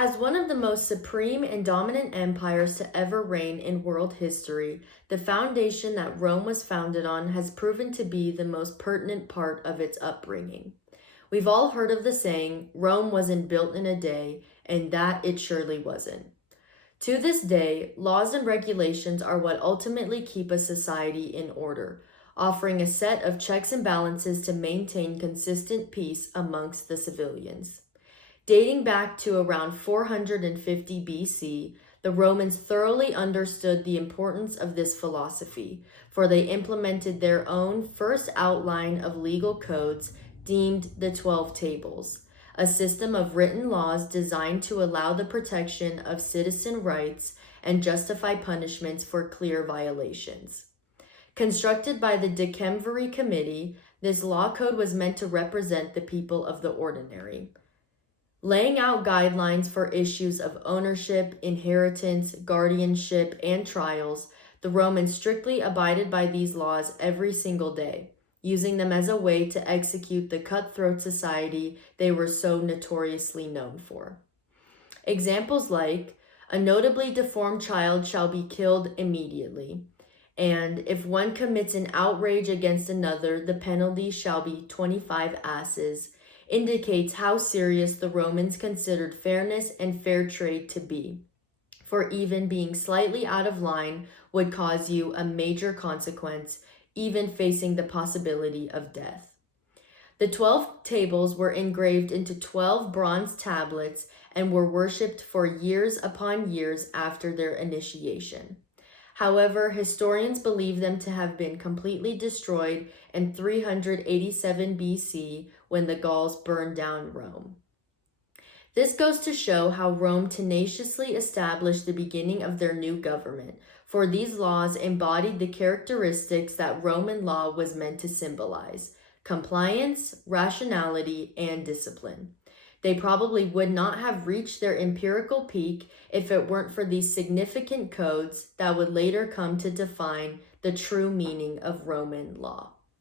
As one of the most supreme and dominant empires to ever reign in world history, the foundation that Rome was founded on has proven to be the most pertinent part of its upbringing. We've all heard of the saying, Rome wasn't built in a day, and that it surely wasn't. To this day, laws and regulations are what ultimately keep a society in order, offering a set of checks and balances to maintain consistent peace amongst the civilians. Dating back to around 450 BC, the Romans thoroughly understood the importance of this philosophy, for they implemented their own first outline of legal codes deemed the 12 Tables, a system of written laws designed to allow the protection of citizen rights and justify punishments for clear violations. Constructed by the Decemviri Committee, this law code was meant to represent the people of the ordinary, laying out guidelines for issues of ownership, inheritance, guardianship, and trials. The Romans strictly abided by these laws every single day, using them as a way to execute the cutthroat society they were so notoriously known for. Examples like, a notably deformed child shall be killed immediately, and if one commits an outrage against another, the penalty shall be 25 asses, indicates how serious the Romans considered fairness and fair trade to be, for even being slightly out of line would cause you a major consequence, even facing the possibility of death. The 12 tables were engraved into 12 bronze tablets and were worshipped for years upon years after their initiation. However, historians believe them to have been completely destroyed in 387 BC when the Gauls burned down Rome. This goes to show how Rome tenaciously established the beginning of their new government, for these laws embodied the characteristics that Roman law was meant to symbolize: compliance, rationality, and discipline. They probably would not have reached their empirical peak if it weren't for these significant codes that would later come to define the true meaning of Roman law.